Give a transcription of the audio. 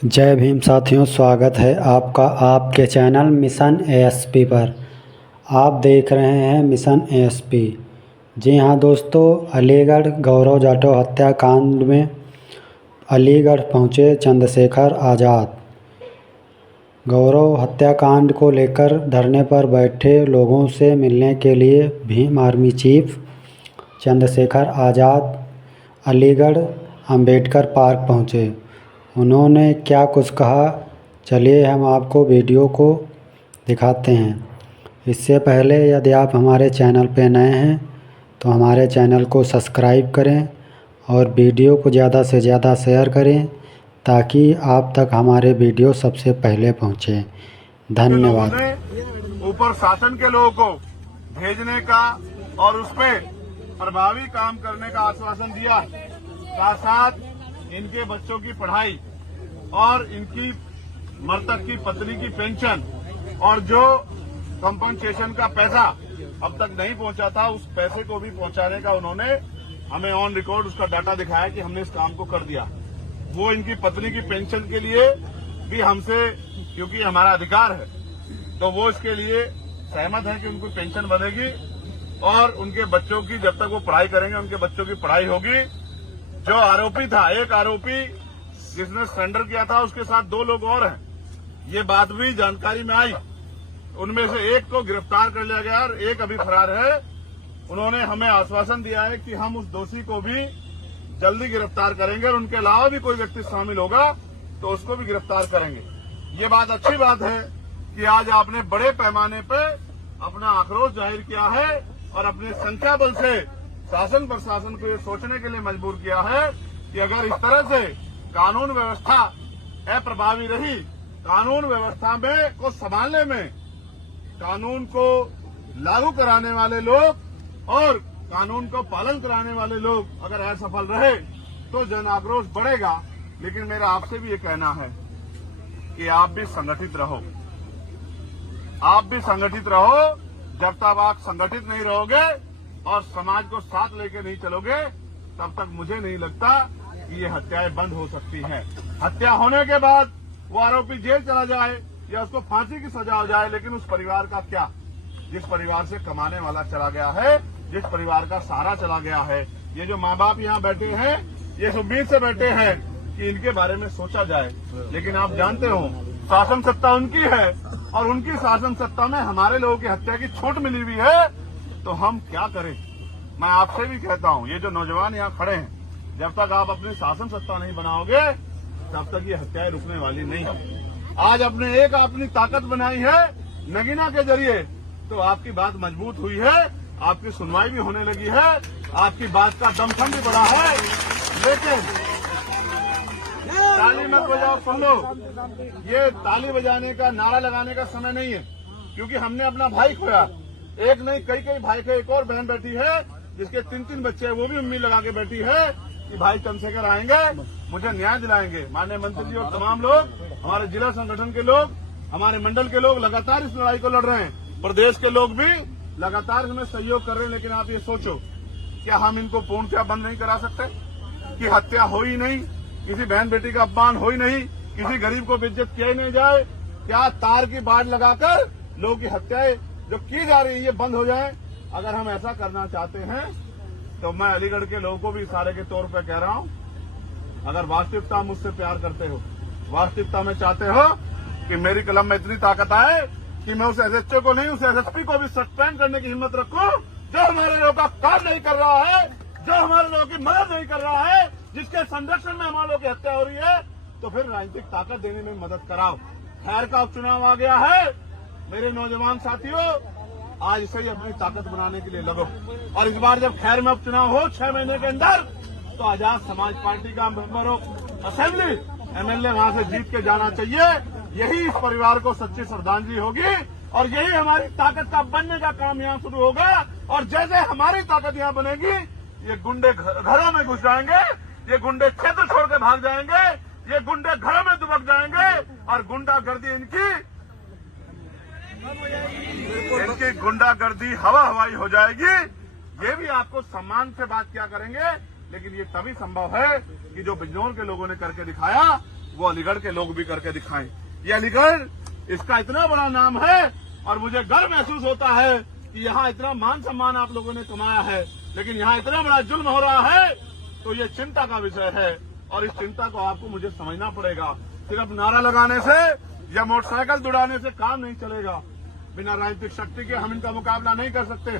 जय भीम साथियों, स्वागत है आपका आपके चैनल मिशन एएसपी पर। आप देख रहे हैं मिशन एएसपी। जी हाँ दोस्तों, अलीगढ़ गौरव जाटव हत्याकांड में अलीगढ़ पहुंचे चंद्रशेखर आज़ाद। गौरव हत्याकांड को लेकर धरने पर बैठे लोगों से मिलने के लिए Bhim army chief Chandrashekhar Azad Aligarh Ambedkar park पहुंचे। उन्होंने क्या कुछ कहा, चलिए हम आपको वीडियो को दिखाते हैं। इससे पहले यदि आप हमारे चैनल पर नए हैं तो हमारे चैनल को सब्सक्राइब करें और वीडियो को ज़्यादा से ज़्यादा शेयर करें ताकि आप तक हमारे वीडियो सबसे पहले पहुंचे। धन्यवाद। ऊपर शासन के लोगों को भेजने का और उस पर प्रभावी काम करने का आश्वासन दिया, साथ साथ इनके बच्चों की पढ़ाई और इनकी मृतक की पत्नी की पेंशन और जो कंपनसेशन का पैसा अब तक नहीं पहुंचा था, उस पैसे को भी पहुंचाने का उन्होंने हमें ऑन रिकॉर्ड उसका डाटा दिखाया कि हमने इस काम को कर दिया। वो इनकी पत्नी की पेंशन के लिए भी हमसे, क्योंकि हमारा अधिकार है, तो वो इसके लिए सहमत है कि उनको पेंशन बनेगी और उनके बच्चों की, जब तक वो पढ़ाई करेंगे उनके बच्चों की पढ़ाई होगी। जो आरोपी था, एक आरोपी जिसने सरेंडर किया था, उसके साथ 2 लोग और हैं, ये बात भी जानकारी में आई। उनमें से एक को गिरफ्तार कर लिया गया और एक अभी फरार है। उन्होंने हमें आश्वासन दिया है कि हम उस दोषी को भी जल्दी गिरफ्तार करेंगे और उनके अलावा भी कोई व्यक्ति शामिल होगा तो उसको भी गिरफ्तार करेंगे। ये बात अच्छी बात है कि आज आपने बड़े पैमाने पर अपना आक्रोश जाहिर किया है और अपने संख्या बल से शासन प्रशासन को ये सोचने के लिए मजबूर किया है कि अगर इस तरह से कानून व्यवस्था अप्रभावी रही, कानून व्यवस्था में को संभालने में कानून को लागू कराने वाले लोग और कानून को पालन कराने वाले लोग अगर असफल रहे तो जन आक्रोश बढ़ेगा। लेकिन मेरा आपसे भी ये कहना है कि आप भी संगठित रहो, आप भी संगठित रहो। जब तक आप संगठित नहीं रहोगे और समाज को साथ लेके नहीं चलोगे, तब तक मुझे नहीं लगता कि ये हत्याएं बंद हो सकती हैं। हत्या होने के बाद वो आरोपी जेल चला जाए या उसको फांसी की सजा हो जाए, लेकिन उस परिवार का क्या, जिस परिवार से कमाने वाला चला गया है, जिस परिवार का सहारा चला गया है। ये जो माँ बाप यहाँ बैठे हैं, ये इस उम्मीद से बैठे हैं कि इनके बारे में सोचा जाए, लेकिन आप जानते हो शासन सत्ता उनकी है और उनकी शासन सत्ता में हमारे लोगों की हत्या की छूट मिली हुई है, तो हम क्या करें। मैं आपसे भी कहता हूं, ये जो नौजवान यहाँ खड़े हैं, जब तक आप अपनी शासन सत्ता नहीं बनाओगे तब तक ये हत्याएं रुकने वाली नहीं है। आज अपनी ताकत बनाई है नगीना के जरिए, तो आपकी बात मजबूत हुई है, आपकी सुनवाई भी होने लगी है, आपकी बात का दमखम भी बढ़ा है। लेकिन ताली मत बजाओ, सुन लो, ये ताली बजाने का, नारा लगाने का समय नहीं है, क्योंकि हमने अपना भाई खोया। एक नहीं, कई भाई को, एक और बहन बैठी है जिसके 3 बच्चे हैं, वो भी उम्मीद लगा के बैठी है कि भाई चंद्रशेखर आएंगे, मुझे न्याय दिलाएंगे। माननीय मंत्री जी और तमाम लोग, हमारे जिला संगठन के लोग, हमारे मंडल के लोग लगातार इस लड़ाई को लड़ रहे हैं। प्रदेश के लोग भी लगातार हमें सहयोग कर रहे हैं। लेकिन आप ये सोचो, क्या हम इनको पूर्णतः बंद नहीं करा सकते कि हत्या हो ही नहीं, किसी बहन बेटी का अपमान हो ही नहीं, किसी गरीब को बेइज्जत किया ही नहीं जाए? क्या तार की बाड़ लगाकर लोगों की हत्याएं जो की जा रही है ये बंद हो जाए? अगर हम ऐसा करना चाहते हैं तो मैं अलीगढ़ के लोगों को भी इशारे के तौर पर कह रहा हूं, अगर वास्तविकता मुझसे प्यार करते हो, वास्तविकता में चाहते हो कि मेरी कलम में इतनी ताकत आए कि मैं उस एसएचओ को नहीं, उस एसएसपी को भी सस्पेंड करने की हिम्मत रखूं जो हमारे लोगों का काम नहीं कर रहा है, जो हमारे लोगों की मदद नहीं कर रहा है, जिसके संरक्षण में हमारे लोगों की हत्या हो रही है, तो फिर राजनीतिक ताकत देने में मदद कराओ। खैर का उपचुनाव आ गया है, मेरे नौजवान साथियों, आज से ही अपनी ताकत बनाने के लिए लगो। और इस बार जब खैर में उपचुनाव हो 6 महीने के अंदर, तो आजाद समाज पार्टी का मेंबर ऑफ असेंबली एमएलए वहां से जीत के जाना चाहिए। यही इस परिवार को सच्ची श्रद्धांजलि होगी और यही हमारी ताकत का बनने का काम यहाँ शुरू होगा। और जैसे हमारी ताकत यहाँ बनेगी, ये गुंडे घरों में घुस जाएंगे, ये गुंडे क्षेत्र छोड़ के भाग जाएंगे, ये गुंडे घरों में दुबक जाएंगे और गुंडागर्दी इनकी गुंडागर्दी हवा हवाई हो जाएगी। ये भी आपको सम्मान से बात क्या करेंगे, लेकिन ये तभी संभव है कि जो बिजनौर के लोगों ने करके दिखाया, वो अलीगढ़ के लोग भी करके दिखाएं। ये अलीगढ़, इसका इतना बड़ा नाम है और मुझे गर्व महसूस होता है कि यहाँ इतना मान सम्मान आप लोगों ने कमाया है, लेकिन यहाँ इतना बड़ा जुल्म हो रहा है, तो ये चिंता का विषय है और इस चिंता को आपको मुझे समझना पड़ेगा। सिर्फ नारा लगाने से या मोटरसाइकिल दौड़ाने से काम नहीं चलेगा। बिना राजनीतिक शक्ति के हम इनका मुकाबला नहीं कर सकते।